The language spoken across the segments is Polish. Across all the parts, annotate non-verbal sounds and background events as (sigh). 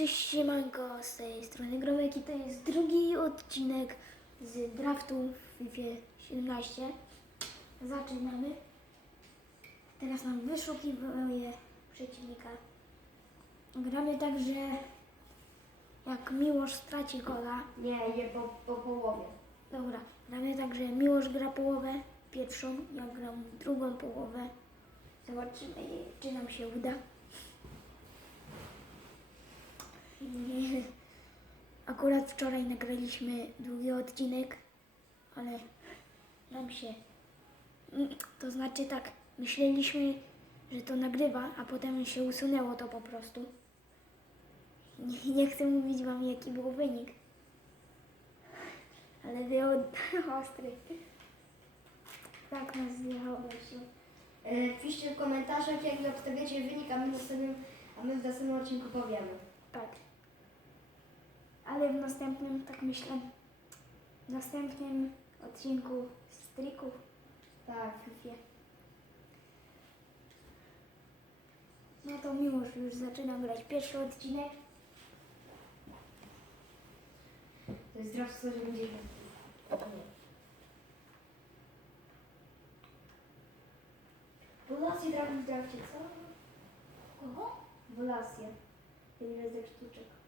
Cześć siemanko, z tej strony Gromek i to jest drugi odcinek z draftu w FIFA 17. Zaczynamy. Teraz mam wyszukiwanie przeciwnika. Gramy tak, że jak Miłosz straci gola, Nie, nie po, po połowie. dobra, gramy tak, że Miłosz gra połowę pierwszą, ja gram drugą połowę. Zobaczymy, czy nam się uda. Nie. Wczoraj nagraliśmy długi odcinek, ale nam się. Mm, To znaczy tak, myśleliśmy, że to nagrywa, a potem się usunęło to po prostu. Nie, nie chcę mówić wam jaki był wynik. Ale był (laughs) ostry. Tak nas zjechało się. E, piszcie w komentarzach, jaki obstawiacie wynik, a my, w a my w następnym odcinku powiemy. Tak. Ale w następnym, tak myślę, w następnym odcinku z trików Tak. FIFA. No to miło, że już zaczynam grać pierwszy odcinek. To jest draft 190. Wolasję trafił w co? Kogo? Wolasję. Ile ze sztuczek.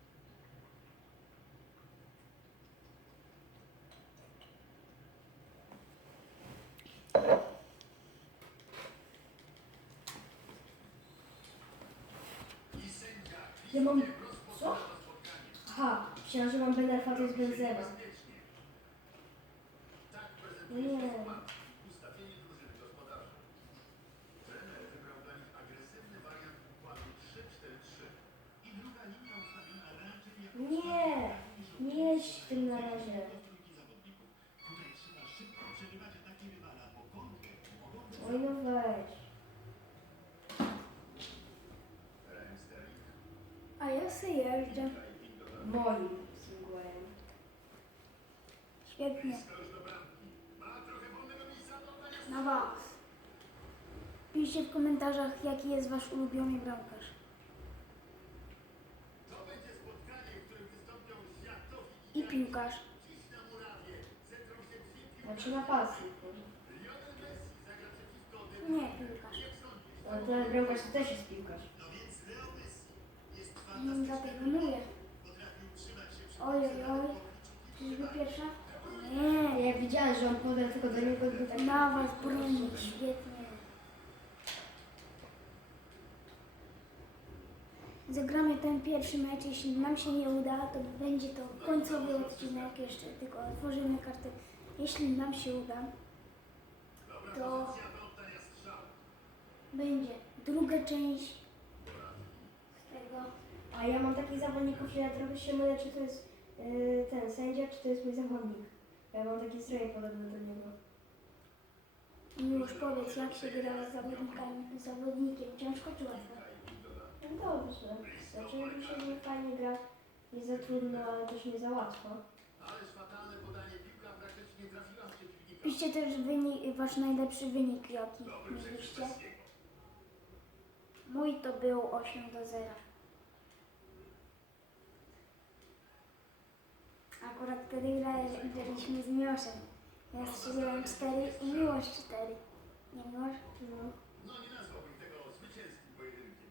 Mam... Co? Aha, myślałam, że mam Benerfa, to jest Benzema. Nie. Nie, Na was. Piszcie w komentarzach, jaki jest wasz ulubiony bramkarz. I piłkarz. Znaczy na pasy. Nie, piłkarz. Ale ten bramkarz to też jest piłkarz. Nie dlatego mówię. Oj, oj, oj. Widziałem, że on podał tylko do niego był tak... Na was broni, świetnie. Zagramy ten pierwszy mecz, jeśli nam się nie uda, to będzie to końcowy odcinek jeszcze, tylko otworzymy kartę. Jeśli nam się uda, to będzie druga część tego. A ja mam takich zawodników, że ja trochę się mylę, czy to jest yy, ten sędzia, czy to jest mój zawodnik. Ja mam takie stroje podobne do niego. I już powiedz, jak się gra z zawodnikami, z zawodnikiem, ciężko czy łatwo? No dobrze. Znaczy, mi się nie fajnie gra, nie za trudno, ale też nie za łatwo. Piszcie też wynik, wasz najlepszy wynik, jaki mieliście. Mój to był 8 do 0. Akurat wtedy gra- graliśmy z Miłoszem. Ja strzeliłem 4 i Miłosz 4. Nie Miłosz? No. No nie nazwałbym tego zwycięskim pojedynkiem.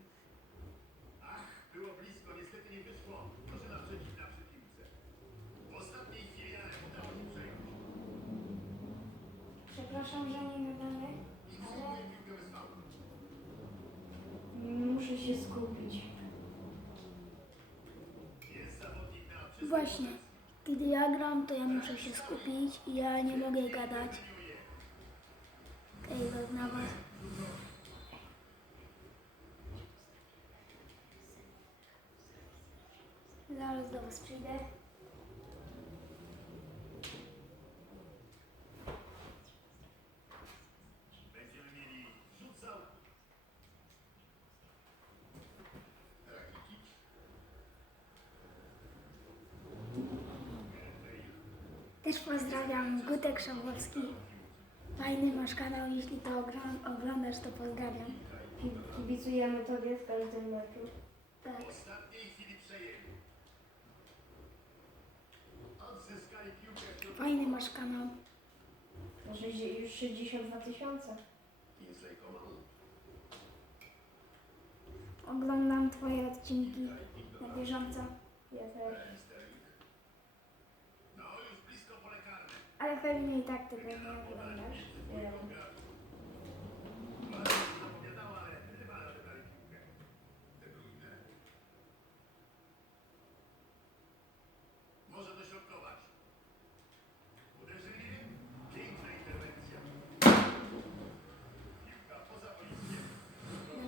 Ach, było blisko, niestety nie wyszło. Proszę naprzeciw na piłce. W ostatniej chwili ale udało się przejąć. Przepraszam, że nie gadamy, ale Zgubię piłkę bez faulu. Muszę się skupić. Jest zawodnik na przystępie. właśnie. Kiedy ja gram, to ja muszę się skupić i ja nie mogę gadać. Ej, na was. Zaraz do was przyjdę. Pozdrawiam, Gutek Szabłowski. Fajny masz kanał, jeśli to oglądasz, to pozdrawiam. Kibicujemy Tobie w każdym meczu. Tak. W ostatniej chwili przejęli. Fajny masz kanał. Może już 62 tysiące. Oglądam Twoje odcinki na bieżąco. Ja też. Ale pewnie i tak tego nie oglądasz.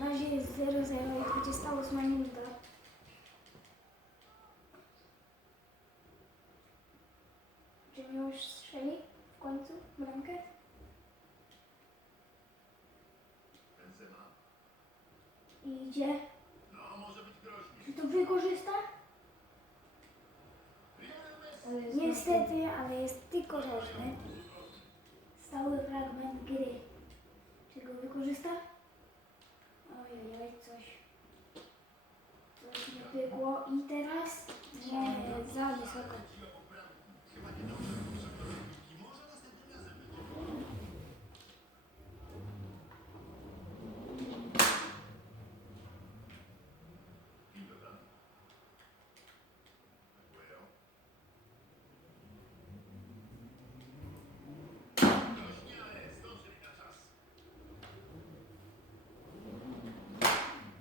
zero zero, jest 0-0 i 28 minuta. Jest Niestety, ale jest tylko rożny. Stały fragment gry. Czy go wykorzysta? Ojej, coś. Coś nie pykło. I teraz? Nie, za wysoko. Chyba niedobrze poszedł do piłki. Może następnym razem będzie. Gundogan. Aguero. Groźnie, ale zdążyli na czas.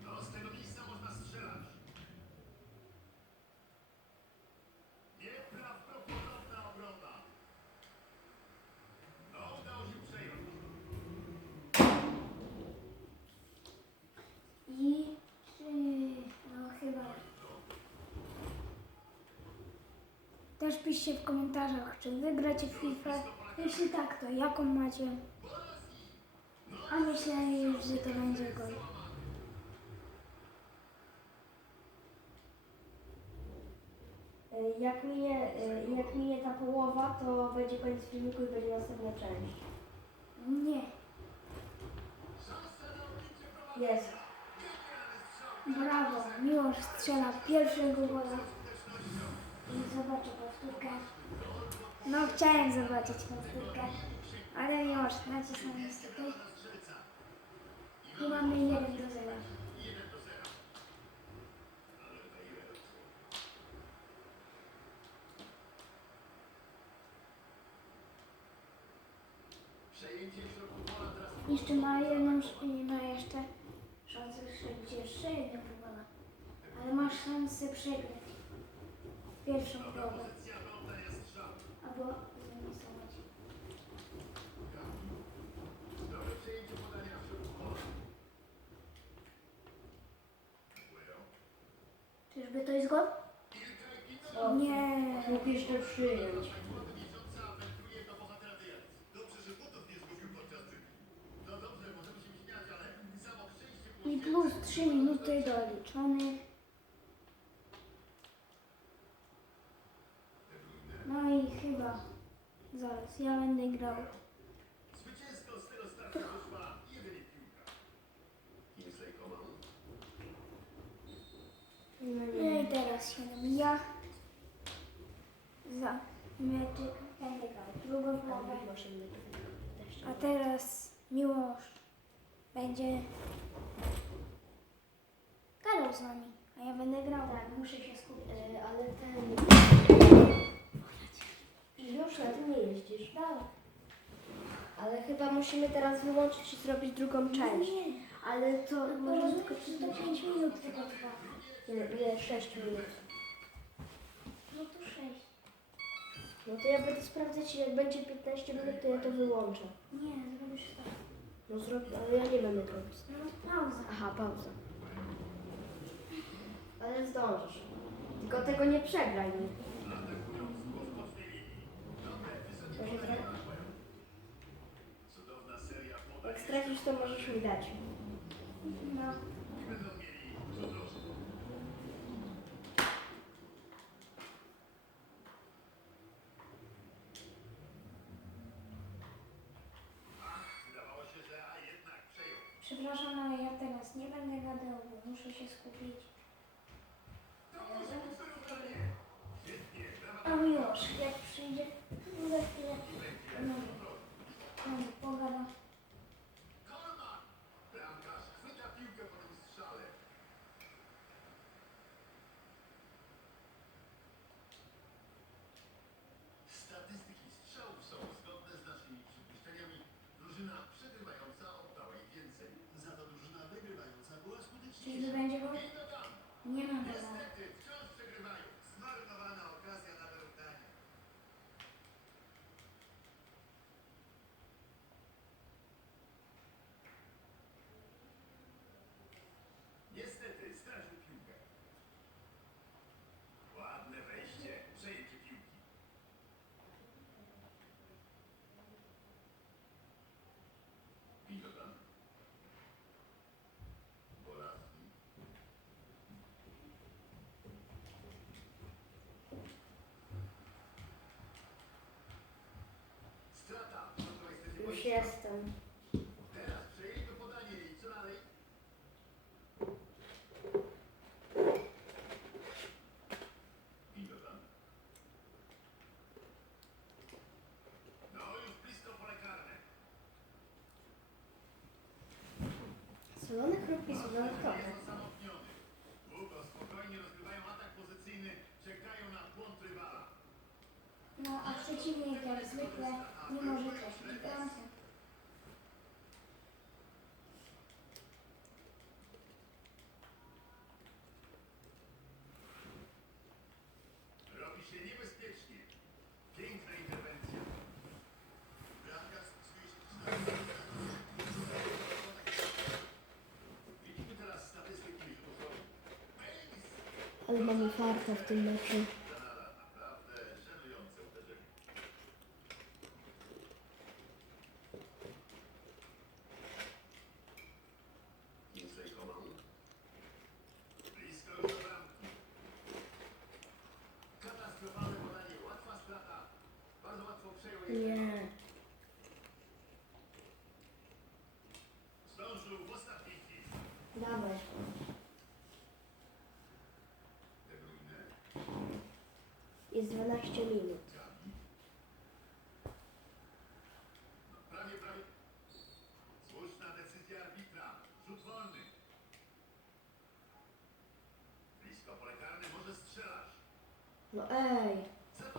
No, z tego miejsca można strzelać. Nieprawdopodobna obrona. No, udało się przejąć. I czy... No chyba... Też piszcie w komentarzach, czy wygracie w FIFA. Jeśli tak, to jaką macie? A myślę że to będzie gol. E, Jak minie, e, jak minie ta połowa, to będzie koniec filmiku i będzie następna część. Nie. Jest. Brawo, Miłosz strzela pierwszego gola. I zobaczę powtórkę. No chciałem zobaczyć powtórkę, ale Miłosz nacisnął niestety. I mamy 1 do 0. Przejęcie w środku pola teraz Jeszcze ma jedną, sz- ma jeszcze szansę, że jeszcze jeden gola. Ale ma szansę przegrać pierwszą strzału. Albo. Aguero. Czyżby to jest gol? O, Nie. Musisz to przyjąć. Wiedząca awanturuje do bohatera wyjazd. Dobrze, że butów nie zgubił podczas piłki. No dobrze, możemy się śmiać, ale samo przejście było I plus 3 minuty doliczonych. No i chyba zaraz ja będę grał. Zwycięsko z tego startu wyszła jedynie piłka. Kingsley Coman. No No i teraz się nabija. Za meczyk będę grał drugą połowę. A teraz Miłosz będzie gadał z nami, a ja będę grał. Tak, muszę się skupić. E, ale ten... Już na tym nie jeździsz. Dalej. Ale chyba musimy teraz wyłączyć i zrobić drugą część. Nie, Ale to bo może tylko to 5 minut tylko trwa. Nie, nie, 6 minut. No to 6. No to ja będę sprawdzać, jak będzie 15 minut, to ja to wyłączę. Nie, zrobisz tak. No zrobię, ale ja nie będę to robić. No pauza. Aha, pauza. Ale zdążysz. Tylko tego nie przegraj mi. To się. Stracisz, to możesz mi dać. No. Będą mieli dużo droższe. Wydawało się, że a jednak przejął. Przepraszam, ale ja teraz nie będę gadał, bo muszę się skupić. Brawa. A już, jak przyjdzie, Jesus. Karne. Solone chrupki są dodatkowe. Ale mamy farta w tym meczu. Karne, może strzelasz. No ej,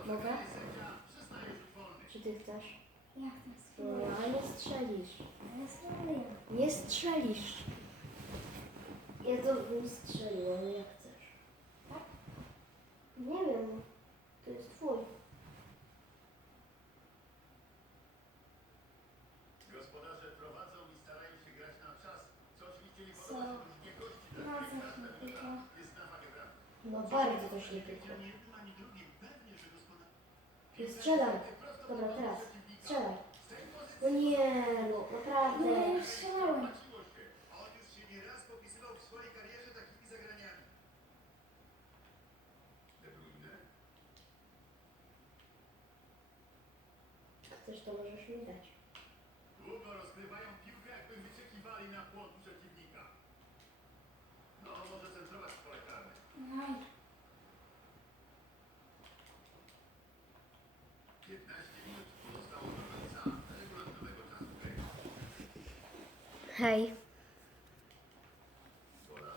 Mogę? czy ty chcesz? Ja chcę No, ale nie strzelisz. Ale. Nie strzelisz. Ja to bym strzelił, ale jak chcesz. Tak? Nie wiem. To jest twój. Gospodarze prowadzą i starają się grać na czas, co oczywiście nie Co? podoba się drużynie gości. No, dlatego coś każda minuta. Jest na wagę bramki. No bardzo to się pykło. Ani jednym, ani drugim pewnie, że gospodarz... Nie strzelaj. Dobra, teraz. Strzelaj. No nie, no naprawdę. No ja już strzelałem. Chcesz, to możesz mi dać. Długo rozgrywają piłkę, jakby wyczekiwali na błąd przeciwnika. No, może centrować w pole karne. Aj, 15 minut pozostało do końca regularnego czasu gry. Hej. Pola.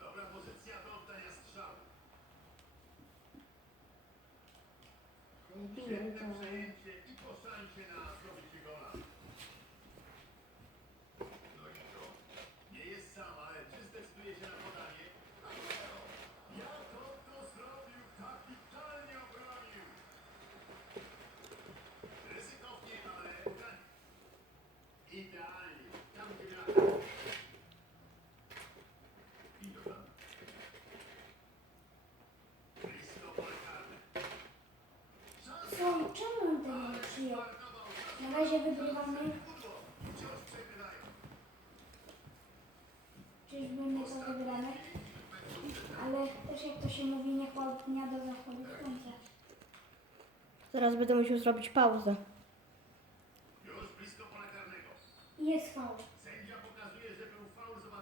Dobra pozycja do oddania strzału. Świetne przejęcie i po szansie na zdobycie gola. No i to. Nie jest sam, ale czy zdecyduje się na podanie? Aguero. Jak on to zrobił? Kapitalnie obronił. Ryzykownie, ale udanie. Idealnie. Tam gdzie bramka. Windotan. Blisko pole karne. Szansa. co, czemu on tego nie przyjął? Na razie wygrywamy. Czyżby my to wygramy? Ale też jak to się mówi, nie od dnia do zachodu słońca. Zaraz będę musiał zrobić pauzę.